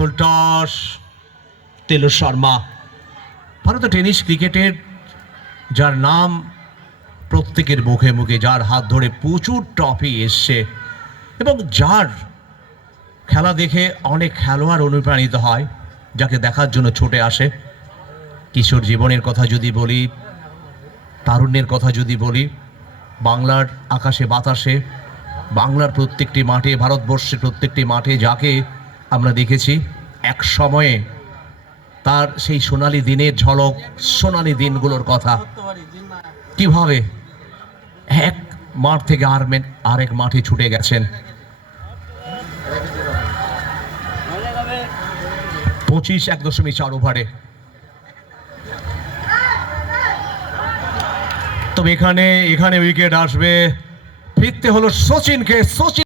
Full toss Tilu Sharma. ভারতের tennis ক্রিকেটের যার নাম প্রত্যেকের মুখে মুখে, যার হাত ধরে প্রচুর ট্রফি এসছে এবং যার খেলা দেখে অনেক খেলোয়াড় অনুপ্রাণিত হয়, যাকে দেখার জন্য ছুটে আসে। কিশোর জীবনের কথা যদি বলি, তারুণ্যের কথা যদি বলি, বাংলার আকাশে বাতাসে, বাংলার প্রত্যেকটি মাঠে, ভারতবর্ষের প্রত্যেকটি মাঠে যাকে আমরা দেখেছি এক সময়ে, তার সেই সোনালী দিনের ঝলক, সোনালী দিনগুলোর কথা, কিভাবে এক মাঠ থেকে আরেক মাঠে ছুটে গেছেন। 25 ওভারে। তবে এখানে উইকেট আসবে, ফিরতে হলো সচিনকে। সচিন